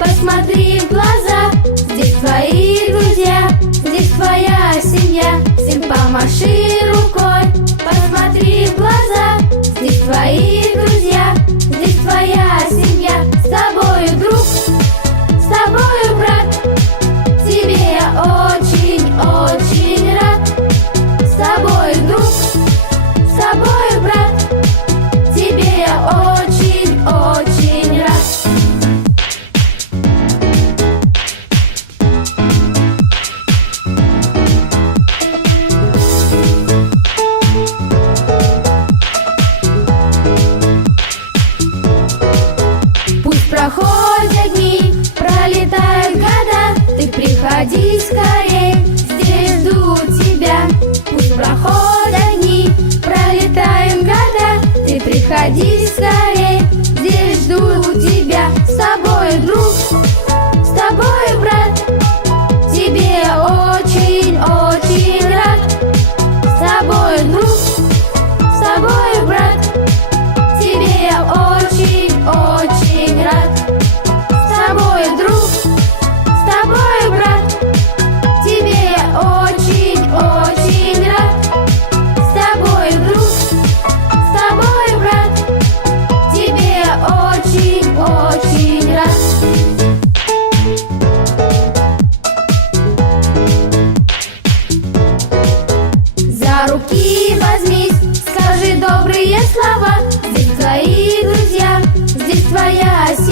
посмотри в глаза. Здесь твои друзья, здесь твоя семья. Всем помаши рукой, посмотри в глаза. Приходи скорей, здесь жду тебя. Пусть прохода дни, пролетаем года. Ты приходи скорей, здесь жду тебя С тобой друг Россия.